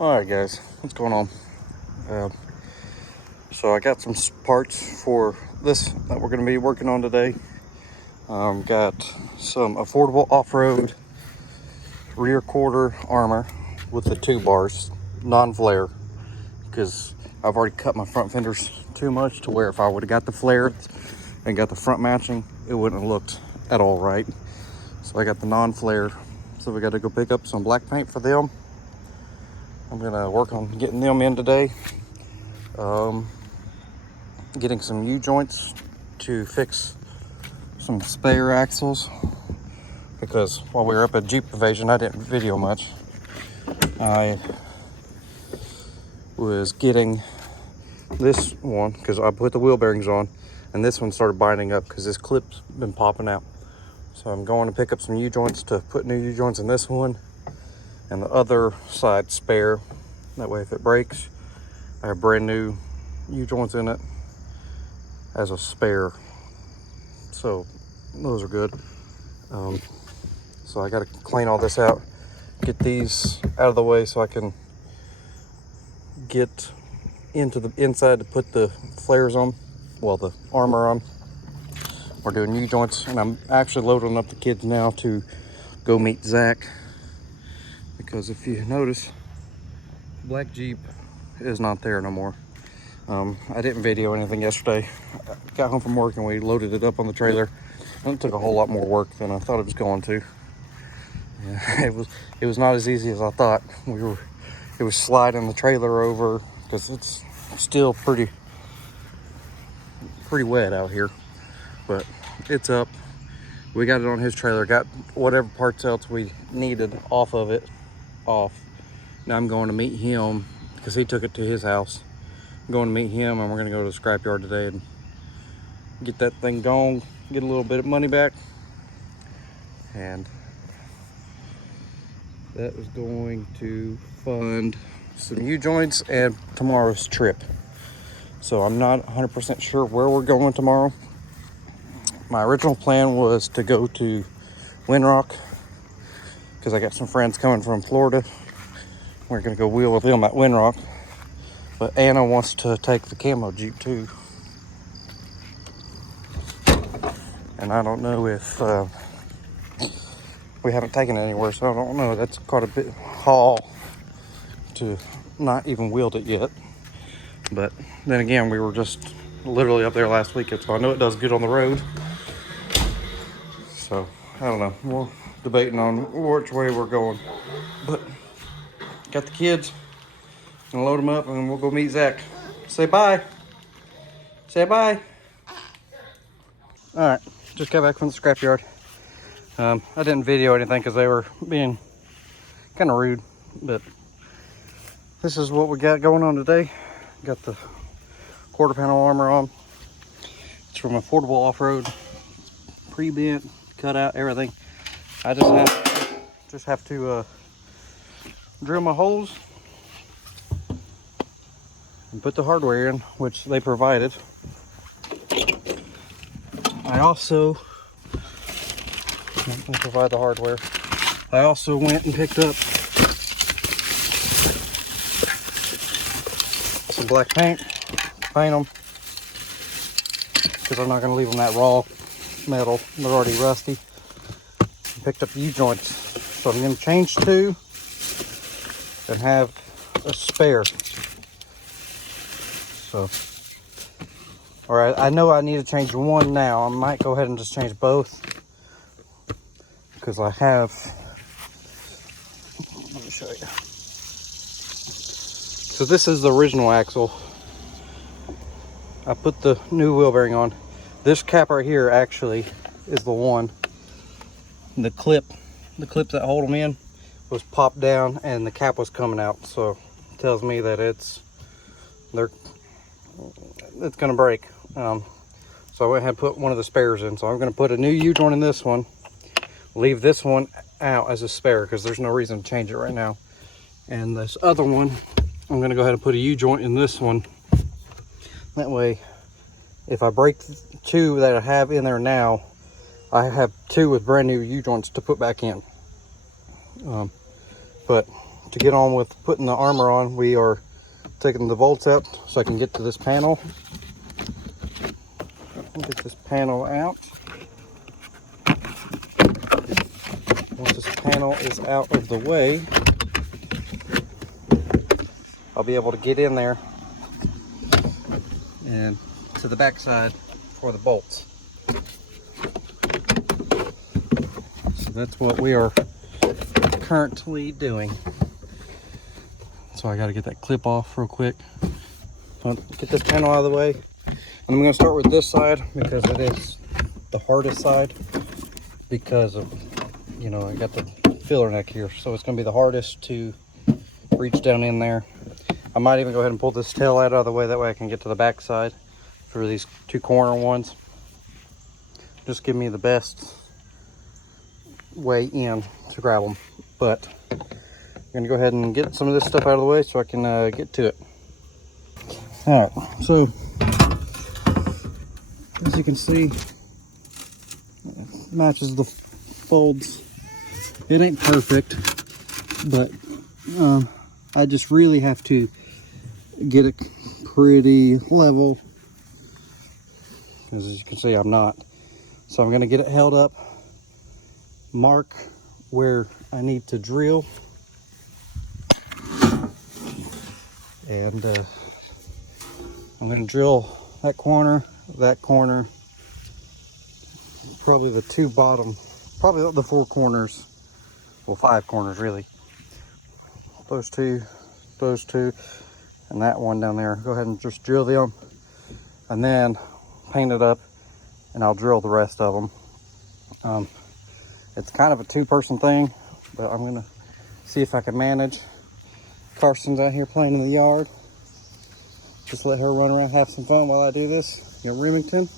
Alright guys, what's going on? So I got some parts for this that we're going to be working on today. Got some affordable off-road rear quarter armor with the 2 bars, non-flare, because I've already cut my front fenders too much to where if I would have got the flare and got the front matching, it wouldn't have looked at all right. So I got the non-flare. So we got to go pick up some black paint for them. I'm gonna work on getting them in today. Getting some U-joints to fix some spare axles, because while we were up at Jeep Invasion, I didn't video much. I was getting this one because I put the wheel bearings on, and this one started binding up because this clip's been popping out. So I'm going to pick up some U-joints to put new U-joints in this one and the other side spare. That way if it breaks, I have brand new U-joints in it as a spare. So those are good. So I got to clean all this out, get these out of the way so I can get into the inside to put the flares on, well, the armor on. We're doing U-joints, and I'm actually loading up the kids now to go meet Zach, because if you notice, Black Jeep is not there no more. I didn't video anything yesterday. I got home from work and we loaded it up on the trailer, and it took a whole lot more work than I thought it was going to. Yeah, it was not as easy as I thought. It was sliding the trailer over because it's still pretty wet out here, but it's up. We got it on his trailer, got whatever parts else we needed off of it off. Now I'm going to meet him because he took it to his house. I'm going to meet him, and we're going to go to the scrapyard today and get that thing going, get a little bit of money back. And that is going to fund some U-joints and tomorrow's trip. So I'm not 100% sure where we're going tomorrow. My original plan was to go to Windrock because I got some friends coming from Florida. We're going to go wheel with them at Windrock. But Anna wants to take the camo Jeep too. And I don't know if we haven't taken it anywhere, so I don't know. That's quite a bit haul to not even wheeled it yet. But then again, we were just literally up there last weekend, so I know it does good on the road. So I don't know. We're debating on which way we're going. But got the kids. Gonna load them up and we'll go meet Zach. Say bye. Say bye. All right, just got back from the scrapyard. I didn't video anything because they were being kind of rude, but this is what we got going on today. Got the quarter panel armor on. It's from Affordable Off-Road. Pre-bent, cut out, everything. I just have to drill my holes and put the hardware in, which they provided. I also provide the hardware. I also went and picked up some black paint, paint them, because I'm not going to leave them that raw metal. They're already rusty. Picked up U-joints, so I'm going to change 2 and have a spare. So, all right, I know I need to change 1 now. I might go ahead and just change both, because I have, let me show you. So this is the original axle. I put the new wheel bearing on. This cap right here actually is the one. The clip that hold them in was popped down and the cap was coming out. So it tells me that it's gonna break. So I went ahead and put one of the spares in. So I'm gonna put a new U-joint in this one, leave this one out as a spare because there's no reason to change it right now. And this other one, I'm gonna go ahead and put a U-joint in this one. That way, if I break 2 that I have in there now, I have 2 with brand new U-joints to put back in. But to get on with putting the armor on, we are taking the bolts out so I can get to this panel. I'll get this panel out. Once this panel is out of the way, I'll be able to get in there and to the back side for the bolts. So that's what we are currently doing. So I got to get that clip off real quick. I'll get this panel out of the way. And I'm going to start with this side because it is the hardest side because of, you know, I got the filler neck here. So it's going to be the hardest to reach down in there. I might even go ahead and pull this tail out of the way. That way I can get to the back side for these two corner ones. Just give me the best way in to grab them. But I'm going to go ahead and get some of this stuff out of the way so I can get to it. All right, so as you can see, it matches the folds. It ain't perfect, but I just really have to get it pretty level, because as you can see, I'm not. So I'm going to get it held up, mark where I need to drill, and I'm going to drill that corner, probably the two bottom, probably the four corners, well, five corners really. Those two, and that one down there. Go ahead and just drill them, and then paint it up, and I'll drill the rest of them. It's kind of a two-person thing, but I'm gonna see if I can manage. Carson's out here playing in the yard. Just let her run around, have some fun while I do this. You know, Remington.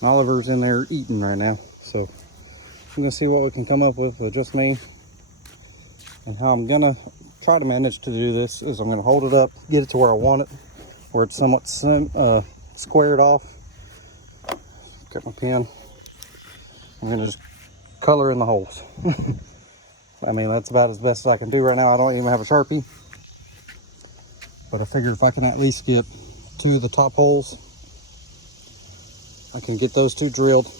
And Oliver's in there eating right now, so I'm gonna see what we can come up with just me. And how I'm gonna try to manage to do this is I'm gonna hold it up, get it to where I want it, where it's somewhat squared off. Got my pen. I'm gonna just color in the holes. I mean, that's about as best as I can do right now. I don't even have a Sharpie, but I figured if I can at least get two of the top holes, I can get those two drilled,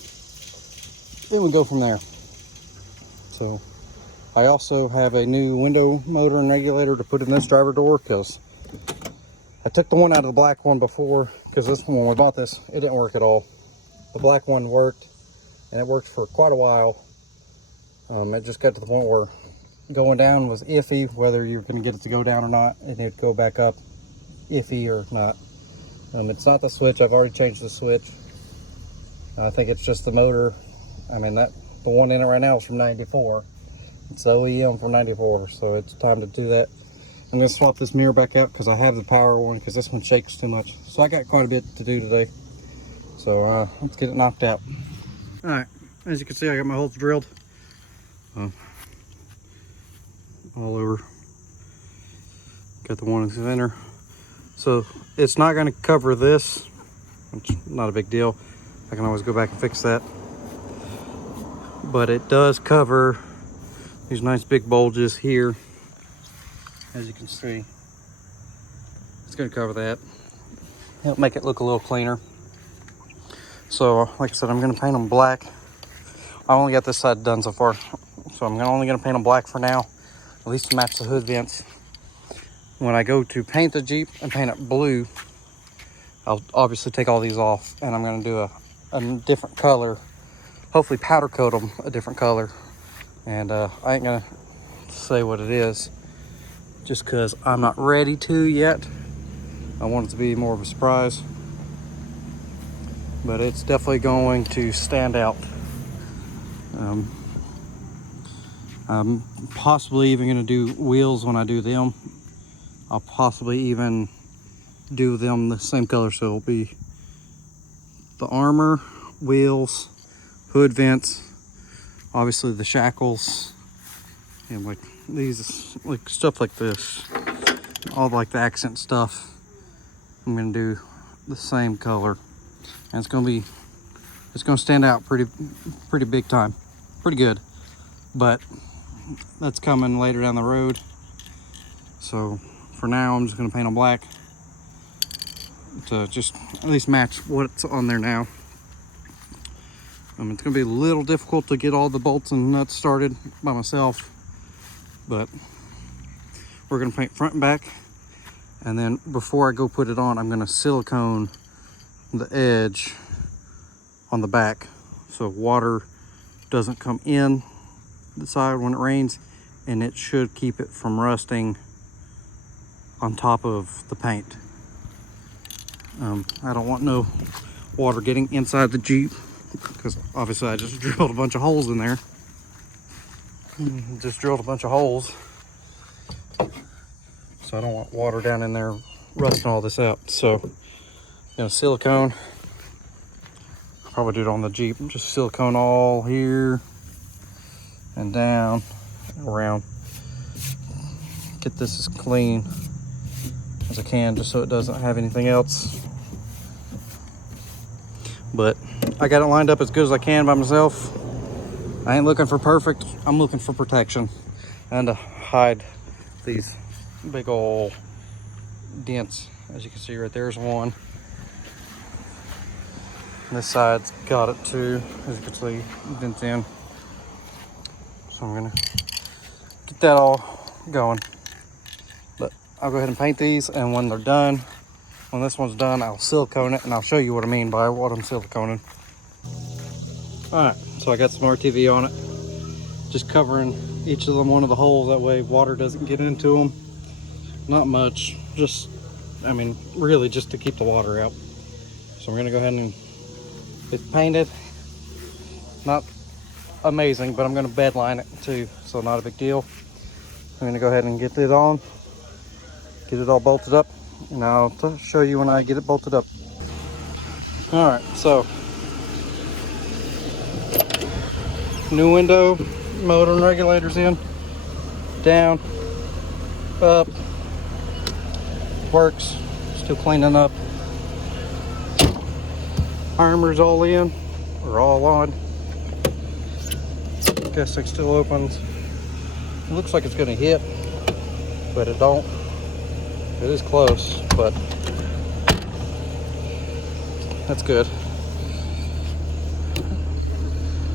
then we go from there. So I also have a new window motor and regulator to put in this driver door, because I took the one out of the black one before, because this one, when we bought this, it didn't work at all. The black one worked, and it worked for quite a while. It just got to the point where going down was iffy, whether you're going to get it to go down or not, and it'd go back up iffy or not. It's not the switch. I've already changed the switch. I think it's just the motor. I mean, the one in it right now is from 94. It's the OEM from 94, so it's time to do that. I'm going to swap this mirror back out because I have the power one, because this one shakes too much. So I got quite a bit to do today. So let's get it knocked out. All right, as you can see, I got my holes drilled. All over. Got the one in the center. So it's not going to cover this, which is not a big deal. I can always go back and fix that. But it does cover these nice big bulges here. As you can see, it's going to cover that. Help make it look a little cleaner. So like I said, I'm going to paint them black. I only got this side done so far, so I'm only going to paint them black for now, at least to match the hood vents. When I go to paint the Jeep and paint it blue, I'll obviously take all these off, and I'm going to do a different color, hopefully powder coat them a different color. And I ain't going to say what it is, just because I'm not ready to yet. I want it to be more of a surprise, but it's definitely going to stand out. I'm possibly even going to do wheels when I do them. I'll possibly even do them the same color, so it'll be the armor, wheels, hood vents, obviously the shackles, and like these, like stuff like this, all like the accent stuff. I'm going to do the same color, and it's going to stand out pretty big time, pretty good. But that's coming later down the road. So for now, I'm just gonna paint them black to just at least match what's on there now. It's gonna be a little difficult to get all the bolts and nuts started by myself, but we're gonna paint front and back. And then before I go put it on, I'm gonna silicone the edge on the back so water doesn't come in the side when it rains, and it should keep it from rusting on top of the paint. I don't want no water getting inside the Jeep, because obviously I just drilled a bunch of holes in there. So I don't want water down in there rusting all this out. So I'm gonna silicone. I'll probably do it on the Jeep. Just silicone all here and down and around. Get this as clean as I can, just so it doesn't have anything else. But I got it lined up as good as I can by myself. I ain't looking for perfect, I'm looking for protection and to hide these big old dents. As you can see right there's one. This side's got it too, as you can see, dents in. So I'm gonna get that all going. But I'll go ahead and paint these, and when they're done, when this one's done, I'll silicone it, and I'll show you what I mean by what I'm siliconing. All right, so I got some RTV on it. Just covering each of them, one of the holes, that way water doesn't get into them. Not much, just, I mean, really just to keep the water out. So I'm gonna go ahead and, it's painted. Not amazing, but I'm gonna bed line it too, so not a big deal. I'm gonna go ahead and get it on, get it all bolted up, and I'll show you when I get it bolted up. All right, so new window, motor and regulators in, down, up, works, still cleaning up. Armor's all in, or all on. Gas tank still opens. It looks like it's gonna hit, but it don't. It is close, but that's good.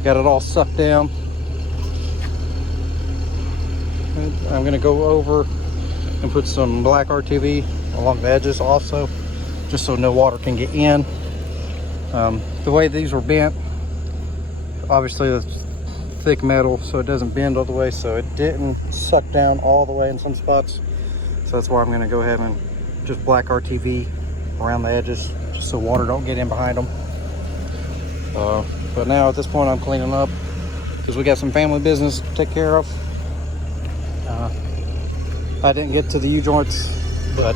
Got it all sucked down. I'm gonna go over and put some black RTV along the edges also, just so no water can get in. The way these were bent, obviously it's thick metal, so it doesn't bend all the way, so it didn't suck down all the way in some spots. So that's why I'm gonna go ahead and just black RTV around the edges, just so water don't get in behind them. But now at this point I'm cleaning up, because we got some family business to take care of. I didn't get to the U-joints, but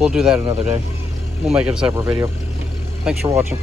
we'll do that another day. We'll make it a separate video. Thanks for watching.